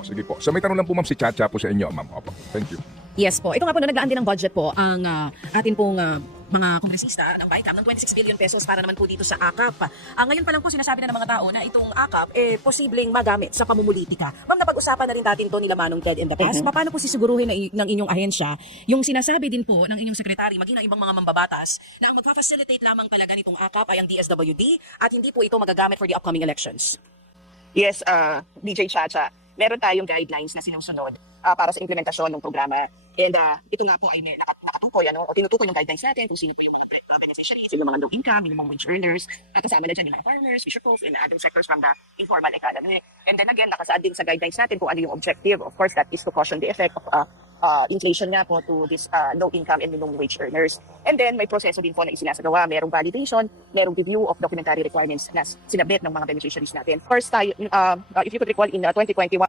Opo, sige po. So may tanong lang po ma'am si Chacha po sa inyo, ma'am. Opo, thank you. Yes po. Ito nga po, naglaan din ng budget po ang atin pong mga kongresista ng BICAM ng 26 billion pesos para naman po dito sa AKAP. Ngayon pa lang po sinasabi na ng mga tao na itong AKAP posibleng magamit sa pamumulitika. Ma'am, napag-usapan na rin natin to nila Manong Ted in the past. Paano po sisiguruhin ng inyong ahensya yung sinasabi din po ng inyong sekretary maging ng ibang mga mambabatas na ang magfa-facilitate lamang talaga nitong AKAP ay ang DSWD at hindi po ito magagamit for the upcoming elections? Yes, DJ Chacha, meron tayong guidelines na sinusunod para sa implementasyon ng programa. And ito nga po ay may nakatukoy, o tinutukoy yung guidelines natin kung sino po yung mga beneficiaries, yung mga low income, minimum wage earners, at kasama na dyan yung mga farmers, fisherfolk, and other sectors from the informal economy. And then again, nakasaad din sa guidelines natin kung ano yung objective. Of course, that is to caution the effect of inflation nga po to this low income and minimum wage earners. And then may proseso din po na isinasagawa, merong validation, merong review of documentary requirements na sinabit ng mga beneficiaries natin. First tayo, if you could recall in 2021,